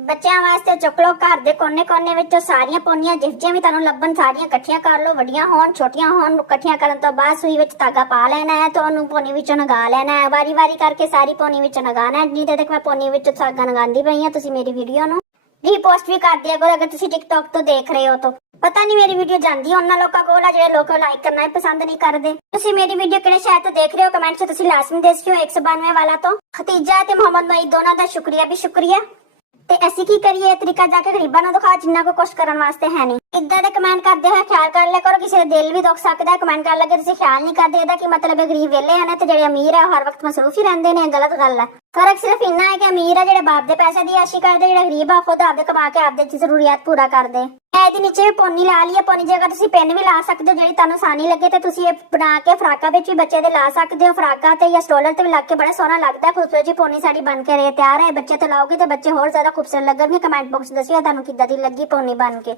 ਬੱਚਿਆਂ ਵਾਸਤੇ ਚੁੱਕ ਲਓ ਘਰ ਦੇ ਕੋਨੇ-ਕੋਨੇ ਵਿੱਚੋਂ ਸਾਰੀਆਂ ਪੌਨੀਆਂ ਜਿਹੀਆਂ ਵੀ ਤੁਹਾਨੂੰ ਲੱਭਣ ਸਾਰੀਆਂ ਇਕੱਠੀਆਂ ਕਰ ਲਓ, ਵੱਡੀਆਂ ਹੋਣ ਛੋਟੀਆਂ ਹੋਣ। ਇਕੱਠੀਆਂ ਕਰਨ ਤੋਂ ਬਾਅਦ ਸੂਈ ਵਿੱਚ ਧਾਗਾ ਪਾ ਲੈਣਾ ਹੈ ਤੇ ਉਹਨੂੰ ਪੌਨੀ ਵਿੱਚੋਂ ਨਗਾ ਲੈਣਾ ਹੈ। ਵਾਰੀ-ਵਾਰੀ ਕਰਕੇ ਸਾਰੀ ਪੌਨੀ ਵਿੱਚੋਂ ਨਗਾਣਾ ਹੈ। ਜਿੱਦਾਂ ਤੱਕ ਮੈਂ ਪੌਨੀ ਵਿੱਚ ਧਾਗਾ ਨਗਾਉਂਦੀ ਪਈ ਹਾਂ, ਤੁਸੀਂ ਮੇਰੀ ਵੀਡੀਓ ਨੂੰ ਰੀਪੋਸਟ ਵੀ ਕਰ ਦਿਆ ਕਰੋ ਅਗਰ ਤੁਸੀਂ ਟਿਕਟੌਕ ਤੋਂ ਦੇਖ ਰਹੇ ਹੋ ਤਾਂ। ਪਤਾ ਨਹੀਂ ਮੇਰੀ ਵੀਡੀਓ ਜਾਂਦੀ ਉਹਨਾਂ ਲੋਕਾਂ ਕੋਲ ਆ ਜਿਹੜੇ ਲੋਕ ਲਾਈਕ ਕਰਨਾ ਹੀ ਪਸੰਦ ਨਹੀਂ ਕਰਦੇ। ਤੁਸੀਂ ਮੇਰੀ ਵੀਡੀਓ ਕਿਹੜੇ ਸ਼ਹਿਰ ਤੋਂ ਦੇਖ ਰਹੇ ਹੋ ਕਮੈਂਟ 'ਚ ਤੁਸੀਂ ਲਾਜ਼ਮੀ ਦੱਸਿਓ। 192 ਵਾਲਾ ਤੋਂ ਖਤੀਜਾ ਤੇ ਮੁਹੰਮਦ ਮਈ ਦੋਨਾਂ ਦਾ ਸ਼ੁਕਰੀਆ ਵੀ ਸ਼ੁਕਰੀਆ। ਤੇ ਅਸੀਂ ਕੀ ਕਰੀਏ, ਇਹ ਤਰੀਕਾ ਜਾ ਕੇ ਗਰੀਬਾਂ ਨੂੰ ਦਿਖਾ ਜਿੰਨਾ ਕੋ ਕੁਛ ਕਰਨ ਵਾਸਤੇ ਹੈ ਨਹੀਂ। ਇਦਾਂ ਦੇ ਕਮੈਂਟ ਕਰਦੇ ਹੋਏ ਖਿਆਲ ਕਰ ਲਿਆ ਕਰੋ, ਕਿਸੇ ਦਾ ਦਿਲ ਵੀ ਦੁਖ ਸਕਦਾ ਹੈ। ਕਮੈਂਟ ਕਰਨ ਲੱਗੇ ਤੁਸੀਂ ਖਿਆਲ ਨਹੀਂ ਕਰਦੇ, ਇਹਦਾ ਕੀ ਮਤਲਬ ਹੈ ਗਰੀਬ ਵਿਹਲੇ ਹਨ ਤੇ ਜਿਹੜੇ ਅਮੀਰ ਆ ਹਰ ਵਕਤ ਮਸਰੂਫ ਹੀ ਰਹਿੰਦੇ ਨੇ। ਗਲਤ ਗੱਲ ਹੈ। ਫਰਕ ਸਿਰਫ ਇੰਨਾ ਹੈ ਕਿ ਅਮੀਰ ਆ ਜਿਹੜੇ ਬਾਪ ਦੇ ਪੈਸੇ ਦੀ ਆਸ਼ੀ ਕਰਦੇ, ਜਿਹੜਾ ਗਰੀਬ ਆ ਖੁਦ ਆਪਦੇ ਕਮਾ ਕੇ ਆਪਦੇ ਜ਼ਰੂਰੀਅਤ ਪੂਰਾ ਕਰਦੇ। ਇਹਦੇ ਨੀਚੇ ਵੀ ਪੌਨੀ ਲਾ ਲਈਏ। ਪੌਨੀ ਜਗ੍ਹਾ ਤੁਸੀਂ ਪੈਨ ਵੀ ਲਾ ਸਕਦੇ ਹੋ, ਜਿਹੜੀ ਤੁਹਾਨੂੰ ਆਸਾਨੀ ਲੱਗੇ ਤੇ ਤੁਸੀਂ ਇਹ ਬਣਾ ਕੇ ਫਰਾਕਾਂ ਵਿੱਚ ਵੀ ਬੱਚੇ ਦੇ ਲਾ ਸਕਦੇ ਹੋ। ਫਰਾਕਾਂ ਤੇ ਜਾਂ ਸਟੋਲਰ ਤੇ ਵੀ ਲੱਗ ਕੇ ਬੜਾ ਸੋਹਣਾ ਲੱਗਦਾ। ਖੂਬਸੂਰਤ ਜੀ ਪੌਨੀ ਸਾਡੀ ਬਣ ਕੇ ਤਿਆਰ ਹੈ। ਬੱਚੇ ਤੇ ਲਾਓਗੇ ਤੇ ਬੱਚੇ ਹੋਰ ਜ਼ਿਆਦਾ ਖੂਬਸੂਰਤ ਲੱਗਣਗੇ। ਕਮੈਂਟ ਬਾਕਸ ਦੱਸਿਓ ਤੁਹਾਨੂੰ ਕਿੱਦਾਂ ਦੀ ਲੱਗੀ ਪੌਨੀ ਬਣ ਕੇ।